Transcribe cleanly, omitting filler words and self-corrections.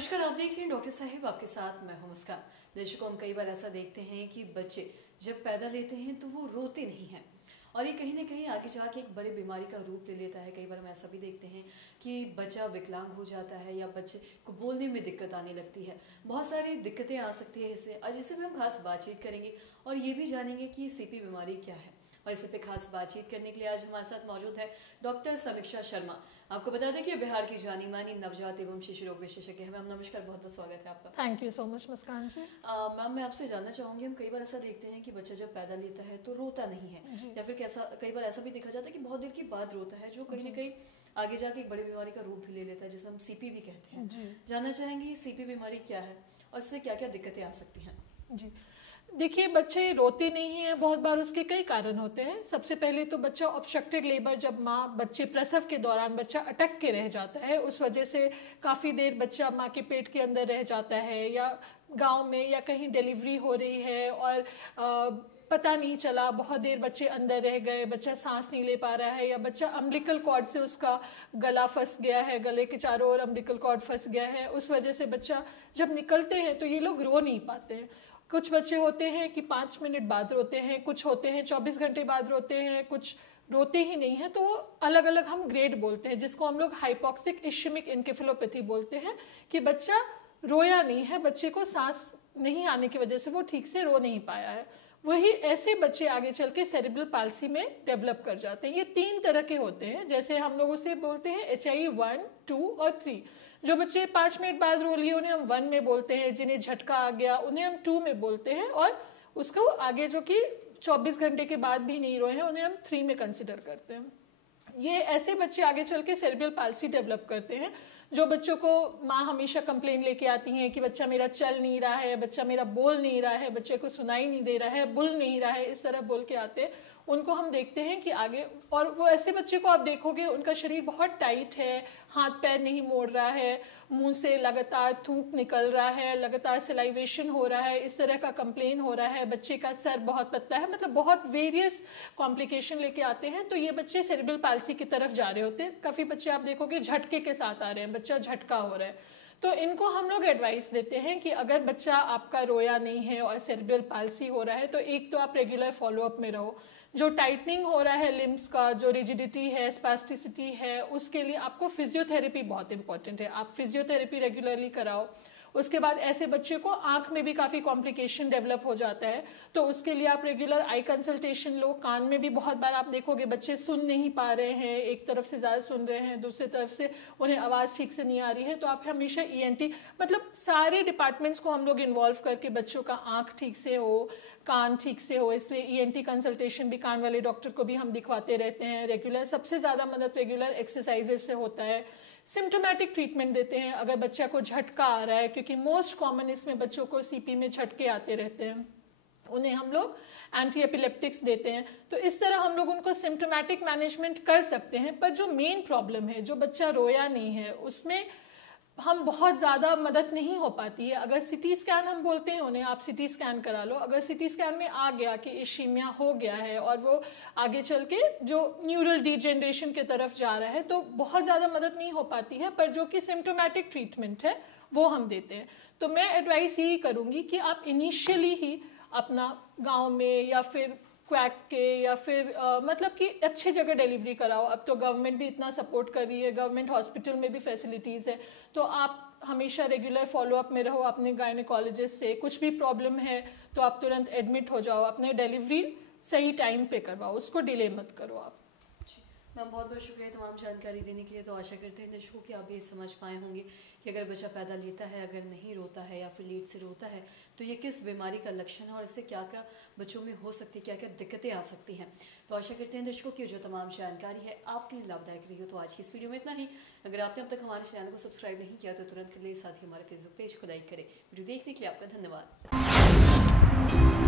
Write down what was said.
नमस्कार, आप देख रहे हैं डॉक्टर साहिब, आपके साथ मैं हूं मुस्कान। दर्शकों, हम कई बार ऐसा देखते हैं कि बच्चे जब पैदा लेते हैं तो वो रोते नहीं हैं और ये कहीं ना कहीं आगे जाके एक बड़ी बीमारी का रूप ले लेता है। कई बार हम ऐसा भी देखते हैं कि बच्चा विकलांग हो जाता है या बच्चे को बोलने में दिक्कत आने लगती है। बहुत सारी दिक्कतें आ सकती है इससे, और जिससे हम खास बातचीत करेंगे और ये भी जानेंगे कि सीपी बीमारी क्या है। और इस पे खास बातचीत करने के लिए आज हमारे साथ मौजूद है डॉक्टर समीक्षा शर्मा। आपको बता दें कि बिहार की जानी मानी नवजात एवं शिशु रोग विशेषज्ञ है। मैम नमस्कार, बहुत बहुत स्वागत है आपका। Thank you so much Muskan ji. Ma'am, मैं आपसे जानना चाहूँगी, हम कई बार ऐसा देखते हैं कि बच्चा जब पैदा लेता है तो रोता नहीं है, या फिर कई बार ऐसा भी देखा जाता है कि बहुत देर के बाद रोता है, जो कहीं ना कहीं आगे जाके एक बड़ी बीमारी का रूप भी ले लेता है, जिसे हम सीपी भी कहते हैं। जानना चाहेंगे सीपी बीमारी क्या है और इससे क्या क्या दिक्कतें आ सकती हैं। जी देखिए, बच्चे रोते नहीं हैं, बहुत बार उसके कई कारण होते हैं। सबसे पहले तो बच्चा ऑब्स्ट्रक्टेड लेबर, जब माँ बच्चे प्रसव के दौरान बच्चा अटक के रह जाता है, उस वजह से काफ़ी देर बच्चा माँ के पेट के अंदर रह जाता है, या गांव में या कहीं डिलीवरी हो रही है और पता नहीं चला, बहुत देर बच्चे अंदर रह गए, बच्चा सांस नहीं ले पा रहा है, या बच्चा अम्बिलिकल कॉर्ड से उसका गला फंस गया है, गले के चारों ओर अम्बिलिकल कॉर्ड फंस गया है, उस वजह से बच्चा जब निकलते हैं तो ये लोग रो नहीं पाते हैं। कुछ बच्चे होते हैं कि 5 मिनट बाद रोते हैं, कुछ होते हैं 24 घंटे बाद रोते हैं, कुछ रोते ही नहीं है। तो अलग अलग हम ग्रेड बोलते हैं, जिसको हम लोग हाइपोक्सिक इश्केमिक एन्केफेलोपैथी बोलते हैं, कि बच्चा रोया नहीं है, बच्चे को सांस नहीं आने की वजह से वो ठीक से रो नहीं पाया है। वही ऐसे बच्चे आगे चल के सेरेब्रल पाल्सी में डेवलप कर जाते हैं। ये 3 तरह के होते हैं, जैसे हम लोग उसे बोलते हैं HI 1, 2 और 3। जो बच्चे 5 मिनट बाद रो लिए उन्हें हम 1 में बोलते हैं, जिन्हें झटका आ गया उन्हें हम 2 में बोलते हैं, और उसको आगे जो कि 24 घंटे के बाद भी नहीं रोए हैं उन्हें हम 3 में कंसिडर करते हैं। ये ऐसे बच्चे आगे चल के सेरेब्रल पाल्सी डेवलप करते हैं। जो बच्चों को माँ हमेशा कंप्लेन लेके आती हैं कि बच्चा मेरा चल नहीं रहा है, बच्चा मेरा बोल नहीं रहा है, बच्चे को सुनाई नहीं दे रहा है, बुल नहीं रहा है, इस तरह बोल के आते हैं, उनको हम देखते हैं कि आगे, और वो ऐसे बच्चे को आप देखोगे उनका शरीर बहुत टाइट है, हाथ पैर नहीं मोड़ रहा है, मुंह से लगातार थूक निकल रहा है, लगातार सलाइवेशन हो रहा है, इस तरह का कंप्लेन हो रहा है, बच्चे का सर बहुत पतला है, मतलब बहुत वेरियस कॉम्प्लिकेशन लेके आते हैं। तो ये बच्चे सेरेब्रल पाल्सी की तरफ जा रहे होते हैं। काफ़ी बच्चे आप देखोगे झटके के साथ आ रहे हैं, बच्चा झटका हो रहा है। तो इनको हम लोग एडवाइस देते हैं कि अगर बच्चा आपका रोया नहीं है और सेरेब्रल पाल्सी हो रहा है, तो एक तो आप रेगुलर फॉलोअप में रहो। जो टाइटनिंग हो रहा है लिम्स का, जो रिजिडिटी है, स्पास्टिसिटी है, उसके लिए आपको फिजियोथेरेपी बहुत इंपॉर्टेंट है। आप फिजियोथेरेपी रेगुलरली कराओ। उसके बाद ऐसे बच्चे को आंख में भी काफ़ी कॉम्प्लिकेशन डेवलप हो जाता है, तो उसके लिए आप रेगुलर आई कंसल्टेशन लो। कान में भी बहुत बार आप देखोगे बच्चे सुन नहीं पा रहे हैं, एक तरफ से ज़्यादा सुन रहे हैं, दूसरी तरफ से उन्हें आवाज़ ठीक से नहीं आ रही है, तो आप हमेशा ENT, मतलब सारे डिपार्टमेंट्स को हम लोग इन्वॉल्व करके बच्चों का आँख ठीक से हो, कान ठीक से हो, इसलिए ENT कंसल्टेशन भी कान वाले डॉक्टर को भी हम दिखवाते रहते हैं रेगुलर। सबसे ज़्यादा मदद रेगुलर एक्सरसाइजेज से होता है। सिम्टोमेटिक ट्रीटमेंट देते हैं अगर बच्चा को झटका आ रहा है, क्योंकि मोस्ट कॉमन इसमें बच्चों को CP में झटके आते रहते हैं, उन्हें हम लोग एंटी एपिलेप्टिक्स देते हैं। तो इस तरह हम लोग उनको सिम्टोमेटिक मैनेजमेंट कर सकते हैं। पर जो मेन प्रॉब्लम है, जो बच्चा रोया नहीं है, उसमें हम बहुत ज़्यादा मदद नहीं हो पाती है। अगर CT स्कैन हम बोलते हैं उन्हें, आप CT स्कैन करा लो, अगर CT स्कैन में आ गया कि इश्कीमिया हो गया है और वो आगे चल के जो न्यूरल डिजेनरेशन की तरफ जा रहा है, तो बहुत ज़्यादा मदद नहीं हो पाती है। पर जो कि सिम्टोमेटिक ट्रीटमेंट है वो हम देते हैं। तो मैं एडवाइस यही करूँगी कि आप इनिशियली ही अपना गाँव में या फिर क्वैक के या फिर मतलब कि अच्छे जगह डिलीवरी कराओ। अब तो गवर्नमेंट भी इतना सपोर्ट कर रही है, गवर्नमेंट हॉस्पिटल में भी फैसिलिटीज़ है, तो आप हमेशा रेगुलर फॉलोअप में रहो अपने गायनेकोलॉजिस्ट से। कुछ भी प्रॉब्लम है तो आप तुरंत एडमिट हो जाओ, अपने डिलीवरी सही टाइम पे करवाओ, उसको डिले मत करो आप। मैम, बहुत बहुत शुक्रिया तमाम जानकारी देने के लिए। तो आशा करते हैं दर्शकों कि आप ये समझ पाए होंगे कि अगर बच्चा पैदा लेता है, अगर नहीं रोता है या फिर लेट से रोता है, तो ये किस बीमारी का लक्षण है और इससे क्या क्या बच्चों में हो सकती है, क्या क्या दिक्कतें आ सकती हैं। तो आशा करते हैं दर्शकों की जो तमाम जानकारी है आपके लिए लाभदायक रही हो। तो आज की इस वीडियो में इतना ही। अगर आपने अब तक हमारे चैनल को सब्सक्राइब नहीं किया तो तुरंत कर ले, साथ ही हमारे फेसबुक पेज को लाइक करें। वीडियो देखने के लिए आपका धन्यवाद।